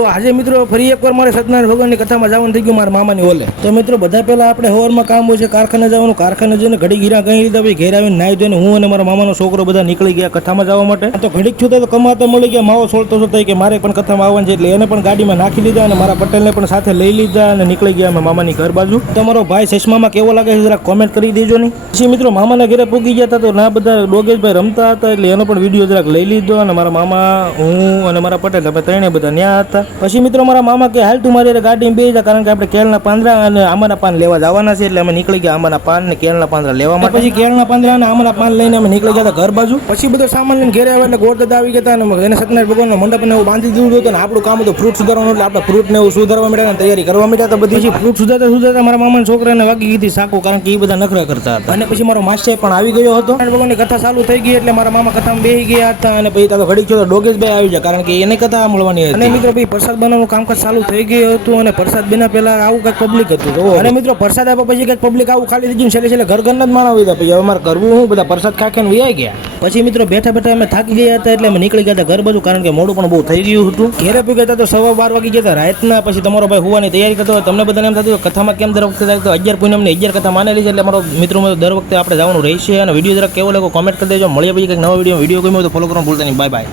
તો આજે મિત્રો ફરી એકવાર મારે સત્યનારાયણ ભગવાનની કથામાં જવાનું થઈ ગયું મારા મામાની ઓલે. તો મિત્રો બધા પહેલા આપણે હવારમાં કામ હોય છે કારખાને જવાનું, કારખાને જઈને ઘડી ગીરા ગઈ લીધા, ભાઈ ઘેર આવીને નાઈ ધોઈને હું અને મારા મામાનો છોકરો બધા નીકળી ગયા કથામાં જવા માટે. તો ઘડીક છુતા તો કમાતા મળી ગયા, માવો છોડતો હતો કે મારે પણ કથામાં આવવાનું છે, એટલે એને પણ ગાડીમાં નાખી લીધા અને મારા પટેલને પણ સાથે લઈ લીધા અને નીકળી ગયા અમે મામાની ઘર બાજુ. તમારો ભાઈ ચશ્મામાં કેવો લાગે છે જરા કોમેન્ટ કરી દેજો નહીં. પછી મિત્રો મામાના ઘરે પૂગી ગયા હતા તો ના બધા ડોગેશભાઈ રમતા હતા એટલે એનો પણ વિડીયો જરાક લઈ લીધો અને મારા મામા, હું અને મારા પટેલ આપણે ત્રણે બધા ન્યા હતા. પછી મિત્રો મારા મામા કે હાલ તું મારી ગાડીમાં બેસી જા, કારણ કે આપણે કેળના પાંદડા અને આંબાના પાન લેવા જવાના છે, એટલે અમે નીકળી ગયા આંબાના પાન ને કેળના પાંદડા લેવા માટે. પછી કેળના પાંદડા અને આંબાના પાન લઈને અમે નીકળી ગયા ઘર બાજુ. પછી બધો સામાન લઈને ઘરે આવ્યા એટલે ગોળદાદા આવી ગયા અને એને સત્યનારાયણ ભગવાનનો મંડપ ને એવું બાંધી દીધું હતું અને આપણું કામ હતું ફ્રૂટ સુધારવાનું, એટલે આપણે ફ્રૂટ ને એવું સુધારવા માંડ્યા, તૈયારી કરવા માંડ્યા. તો બધી ફ્રૂટ સુધારતા મારા મામાના છોકરાને વાગી ગઈ સાકું, કારણ કે એ બધા નખરા કરતા હતા. અને પછી મારો માસ્ટર પણ આવી ગયો હતો. ભગવાનની કથા ચાલુ થઈ ગઈ એટલે મારા મામા કથામાં બેસી ગયા હતા અને પછી તો ઘડીક તો ડોગેશભાઈ આવી જાય, કારણ કે એને કથા મળવાની હતી. અને મિત્રો ભાઈ પ્રસાદ બનાવવાનું કામકાજ ચાલુ થઈ ગયું હતું અને પ્રસાદ બના પહેલા આવું કંઈક પબ્લિક હતું. અને મિત્રો પ્રસાદ આપ્યા પછી કંઈક પબ્લિક આવું ખાલી થઈ ગયું, છેલ્લે ઘર ઘરના જ માણસ આવી પછી હવે અમારે કરવું હું, બધા પ્રસાદ ખાઈને વૈયા ગયા. પછી મિત્રો બેઠા બેઠા અમે થાકી ગયા હતા એટલે અમે નીકળી ગયા હતા ઘર બાજુ, કારણ કે મોડું પણ બહુ થઈ ગયું હતું. ઘેરે પી ગયા તો 12:15 વાગી ગયા હતા રાતના. પછી તમારો ભાઈ હોવાની તૈયારી કરતો હોય, તમને બધાને એમ થતું કથામાં કેમ દર વખતે થાય, તો 11 પૂનમને 11 કથા માનેલી છે, એટલે મારો મિત્રો દર વખતે આપણે જવાનું રહેશે. અને વિડીયો જરાક કેવો લાગ્યો કોમેન્ટ કરી દેજો. મળીએ પછી કંઈક નવો વિડીયો ગમ્યો તો ફોલો કરવાનું ભૂલતા નહીં. Bye bye.